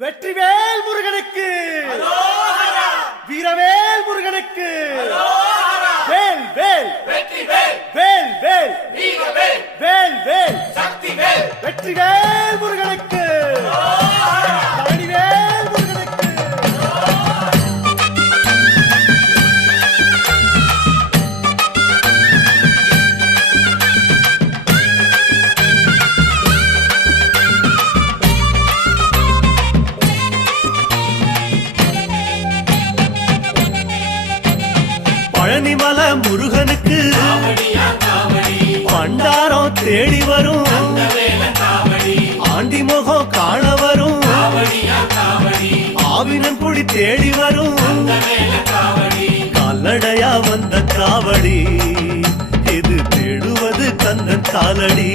வெற்றிவேல் முருகனுக்கு, வீரவேல் முருகனுக்கு, வேல் வேல் வேல் வேல் வேல் வேல் வெற்றிவேல் முருகனுக்கு, பழனிவேல் முருகனுக்கு. பழனிமலை முருகனுக்கு பண்டாரம் தேடி வரும், ஆண்டி முகம் காண வரும், ஆவினங்குடி தேடி வரும், கால்நடையா வந்த காவடி இது தேடுவது கந்தன் காலடி.